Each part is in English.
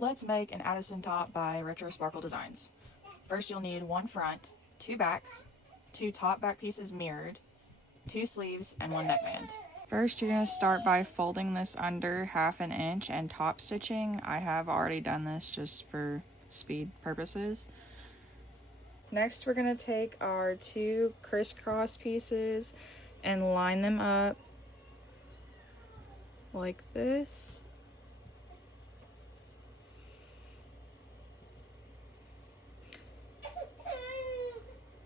Let's make an Addison top by Retro Sparkle Designs. First you'll need one front, two backs, two top back pieces mirrored, two sleeves, and one neckband. First you're going to start by folding this under 1/2 inch and top stitching. I have already done this just for speed purposes. Next we're going to take our two crisscross pieces and line them up like this.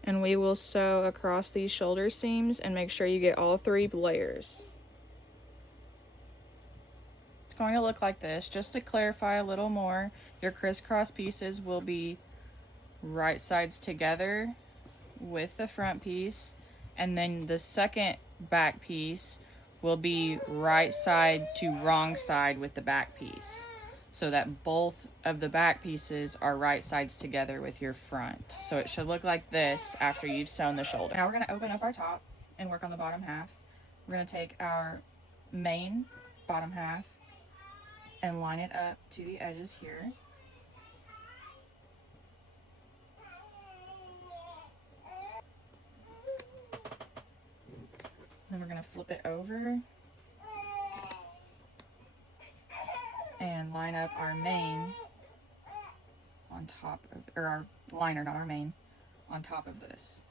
And we will sew across these shoulder seams and make sure you get all 3 layers. It's going to look like this. Just to clarify a little more, your crisscross pieces will be right sides together with the front piece, and then the second back piece will be right side to wrong side with the back piece, so that both of the back pieces are right sides together with your front. So it should look like this after you've sewn the shoulder. Now we're going to open up our top and work on the bottom half. We're going to take our main bottom half and line it up to the edges here. Then we're going to flip it over and line up our main on top of, or our liner, not our main, on top of this.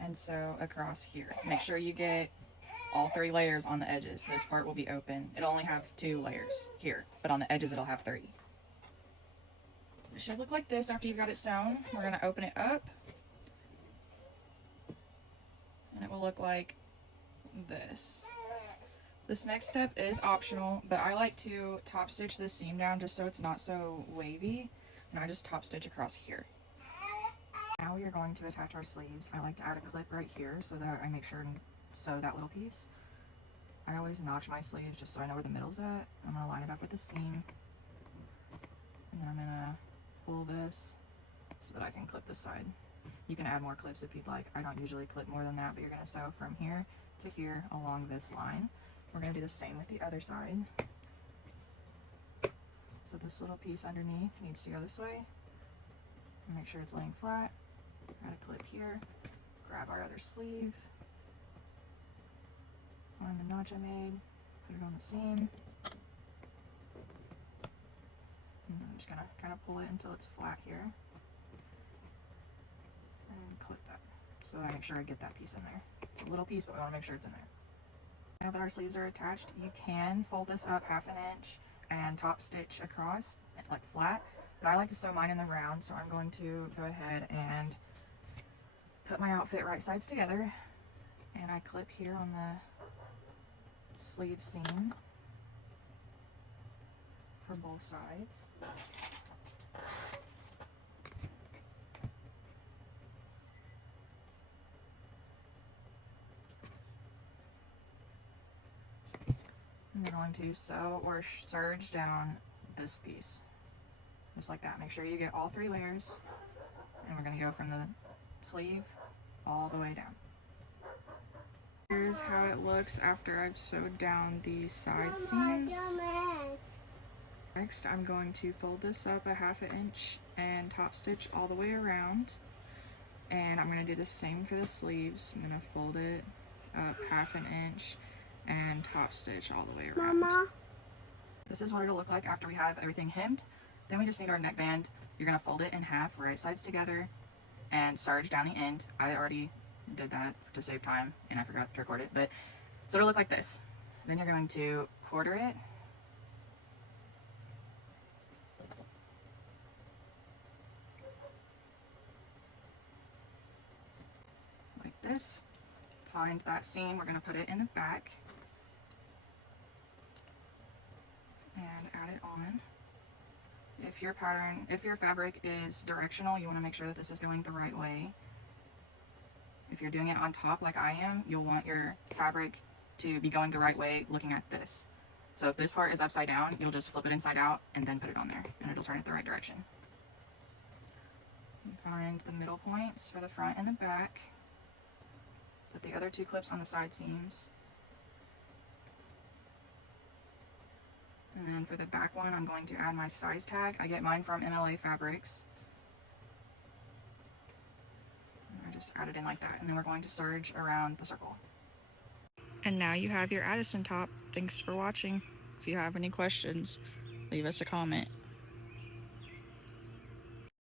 And sew across here. Make sure you get all 3 layers on the edges. This part will be open. It'll only have 2 layers here, but on the edges it'll have 3. It should look like this after you've got it sewn. We're going to open it up, and it will look like this. This next step is optional, but I like to top stitch this seam down just so it's not so wavy, and I just top stitch across here. Now we are going to attach our sleeves. I like to add a clip right here so that I make sure and sew that little piece. I always notch my sleeves just so I know where the middle's at. I'm going to line it up with the seam, and then I'm going to pull this so that I can clip this side. You can add more clips if you'd like. I don't usually clip more than that, but you're going to sew from here to here along this line. We're going to do the same with the other side. So this little piece underneath needs to go this way. Make sure it's laying flat. Add a clip here. Grab our other sleeve. Find the notch I made. Put it on the seam. And I'm just going to kind of pull it until it's flat here. And clip that, so that I make sure I get that piece in there. It's a little piece, but we want to make sure it's in there. Now that our sleeves are attached, you can fold this up 1/2 inch and top stitch across, like flat. But I like to sew mine in the round, so I'm going to go ahead and put my outfit right sides together. And I clip here on the sleeve seam for both sides. And we're going to sew or serge down this piece. Just like that. Make sure you get all 3 layers. And we're going to go from the sleeve all the way down. Here's how it looks after I've sewed down the side seams. Next, I'm going to fold this up 1/2 inch and top stitch all the way around. And I'm going to do the same for the sleeves. I'm going to fold it up 1/2 inch and top stitch all the way around. Mama. This is what it'll look like after we have everything hemmed. Then we just need our neckband. You're going to fold it in half, right sides together, and serge down the end. I already did that to save time, and I forgot to record it, but so it'll look like this. Then you're going to quarter it. Like this. Find that seam, we're going to put it in the back. And add it on. If your fabric is directional, you want to make sure that this is going the right way. If you're doing it on top like I am, you'll want your fabric to be going the right way looking at this. So if this part is upside down, you'll just flip it inside out and then put it on there, and it'll turn it the right direction. You find the middle points for the front and the back. Put the other 2 clips on the side seams. And then for the back one, I'm going to add my size tag. I get mine from MLA Fabrics. And I just add it in like that. And then we're going to serge around the circle. And now you have your Addison top. Thanks for watching. If you have any questions, leave us a comment.